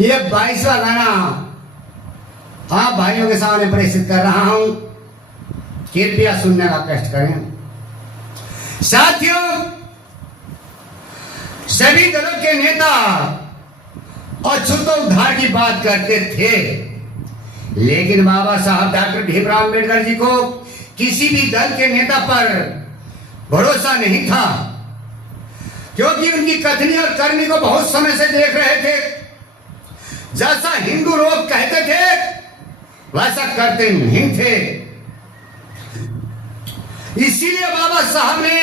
ये 22वां गाना आप भाइयों के सामने प्रस्तुत कर रहा हूं, कृपया सुनने का कष्ट करें। साथियों, सभी दलों के नेता अछूतो उद्धार की बात करते थे, लेकिन बाबा साहब डॉक्टर भीमराव अम्बेडकर जी को किसी भी दल के नेता पर भरोसा नहीं था, क्योंकि उनकी कथनी और करनी को बहुत समय से देख रहे थे। जैसा हिंदू लोग कहते थे वैसा करते नहीं थे। इसीलिए बाबा साहब ने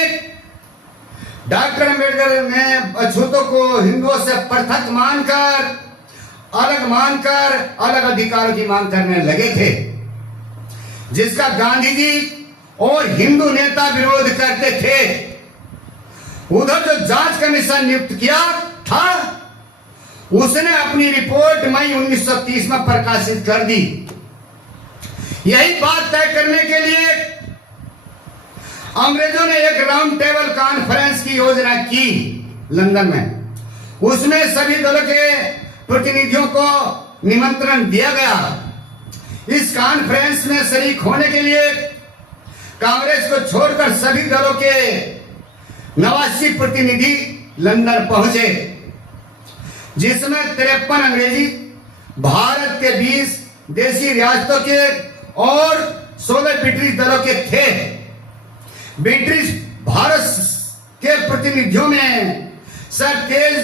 डॉक्टर अम्बेडकर ने अछूतों को हिंदुओं से पृथक मानकर अलग अधिकारों की मांग करने लगे थे, जिसका गांधी जी और हिंदू नेता विरोध करते थे। उधर जो जांच कमीशन नियुक्त किया था, उसने अपनी रिपोर्ट मई 1930 में प्रकाशित कर दी। यही बात तय करने के लिए अंग्रेजों ने एक राउंड टेबल कॉन्फ्रेंस की योजना की लंदन में। उसमें सभी दलों के प्रतिनिधियों को निमंत्रण दिया गया। इस कॉन्फ्रेंस में शरीक होने के लिए कांग्रेस को छोड़कर सभी दलों के 89 प्रतिनिधि लंदन पहुंचे, जिसमें 53 अंग्रेजी भारत के 20 देशी रियासतों के और 16 ब्रिटिश दलों के थे। ब्रिटिश भारत के प्रतिनिधियों में सर तेज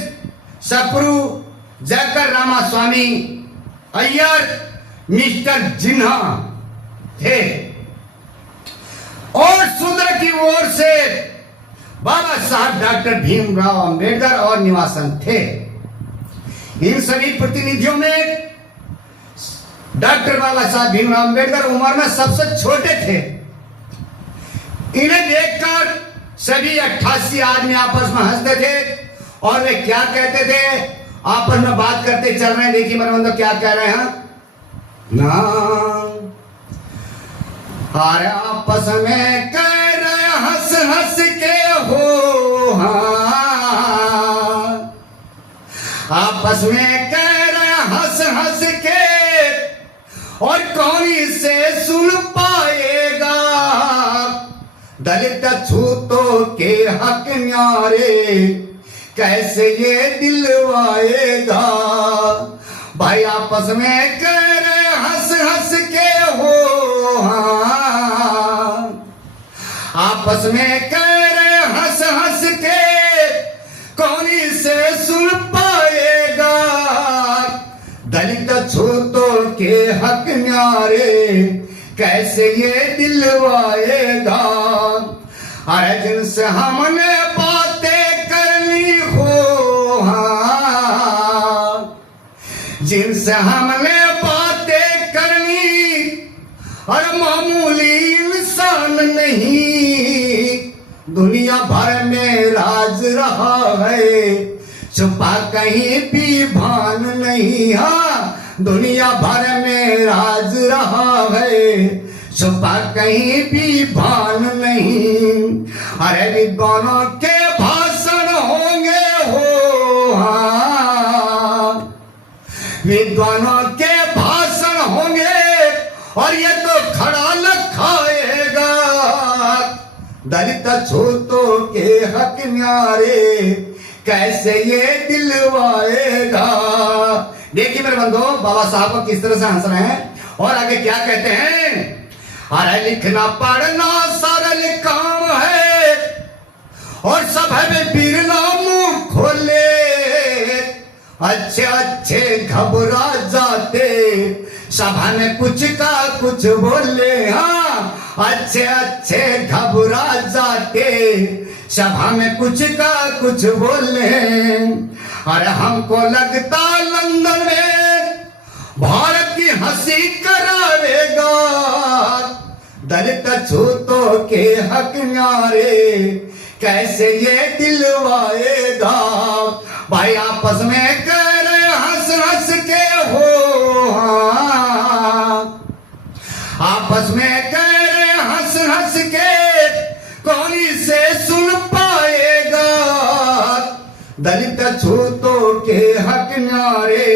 सप्रू, जयकर रामास्वामी अय्यर, मिस्टर जिन्हा थे, और सूत्र की ओर से बाबा साहब डॉक्टर भीमराव अम्बेडकर और निवासन थे। इन सभी प्रतिनिधियों में डॉक्टर बाबा साहब भीमराव अम्बेडकर उम्र में सबसे छोटे थे। इन्हें देखकर सभी 88 आदमी आपस में हंसते थे और वे क्या कहते थे, आपस में बात करते चल रहे हैं। देखिए मेरे बंधु क्या कह रहे हैं ना, अरे आपस में कह रहे हंस हंस के हो, हाँ आपस में कह रहे हंस हंस के, और कौन इसे सुन पाएगा। दलित छूतों के हक न्यारे कैसे ये दिलवाएगा। भाई आपस में कह रहे हंस हंस के हो, हाँ आपस में कह रहे हंस हंस के, कौन इसे सुन पाएगा। दलित छूतों के हक न्यारे कैसे ये दिलवाएगा। अरे जिनसे हमने बातें करनी हो, हाँ जिनसे हमने बातें करनी, और मामूली इंसान नहीं, दुनिया भर में राज रहा है, छुपा कहीं भी भान नहीं। हाँ दुनिया भर में राज रहा है, छुपा कहीं भी भान नहीं। अरे विद्वानों के भाषण होंगे हो, हाँ विद्वानों के भाषण होंगे, और ये तो खड़ा लखाएगा। दलित छूतों के हक न्यारे कैसे ये दिलवाएगा। देखिए मेरे बंधु, बाबा साहब को किस तरह से हंस रहे हैं, और आगे क्या कहते हैं। अरे लिखना पढ़ना सरल काम है, और सभा में पीरना मुंह खोले, अच्छे अच्छे घबरा जाते, सभा में कुछ का कुछ बोले। हाँ अच्छे अच्छे घबरा जाते, सभा में कुछ का कुछ बोले। अरे हमको लगता लंदन में भारत की हंसी करावेगा। दलित छूतों के हक न्यारे कैसे ये दिलवाएगा। भाई आपस में कह रहे हंस हंस के हो, हाँ आपस में कह रहे हंस हंस के, कौन इसे सुन पाएगा। दलित छूतों के हक न्यारे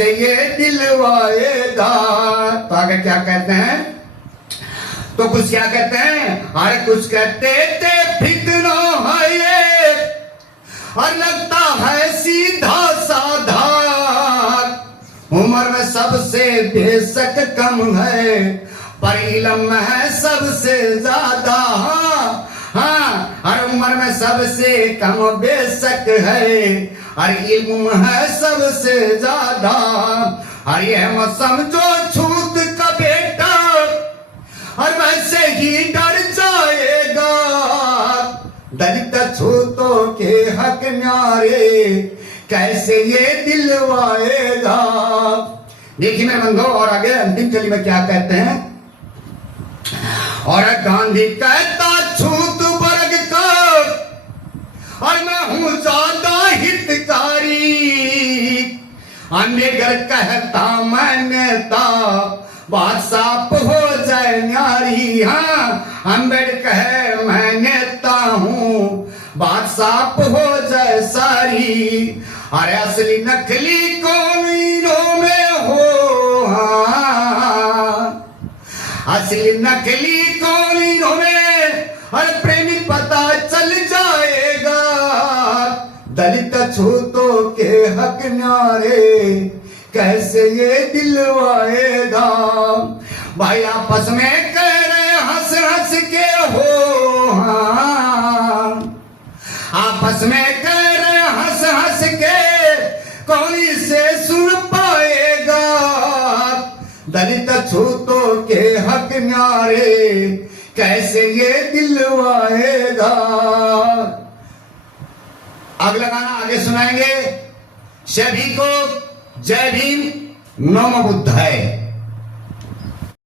कैसे ये दिलवाएगा। तो आगे क्या कहते हैं, तो कुछ क्या कहते हैं, अरे कुछ कहते थे फितना है ये और लगता है सीधा साधा, उम्र में सबसे बेशक कम है पर इल्म है सबसे ज्यादा। हाँ, हर उम्र में सबसे कम बेशक है और इल्म है सबसे ज्यादा। और ये मत समझो छूत का बेटा और वैसे ही डर जाएगा, दलित छूतों के हक न्यारे कैसे ये दिलवाएगा। देखिए मेरे बंधुओं, और आगे अंतिम कली में क्या कहते हैं, और गांधी कहता छूत वर्ग का और मैं हूं ज्यादा हितकारी, अम्बेडकर कहता मैं नेता बात साफ हो जाए न्यारी। हाँ, अम्बेडकर है मैं नेता हूँ बात साफ हो जाए सारी। अरे असली नकली कौन इन्हों में हो, हाँ, असली नकली कौन इन्हों में, अरे प्रेमी पता चल जाएगा, दलित छूतों के हक न्यारे कैसे ये दिलवाएगा। भाई आपस में कह रहे हंस हंस के हो, हाँ, आपस में कह रहे हंस हंस के कौन इसे सुन पाएगा, दलित छूतों के हक न्यारे कैसे ये दिलवाएगा। अगला गाना आगे सुनाएंगे। सभी को जय भीम, नमो बुद्धाय।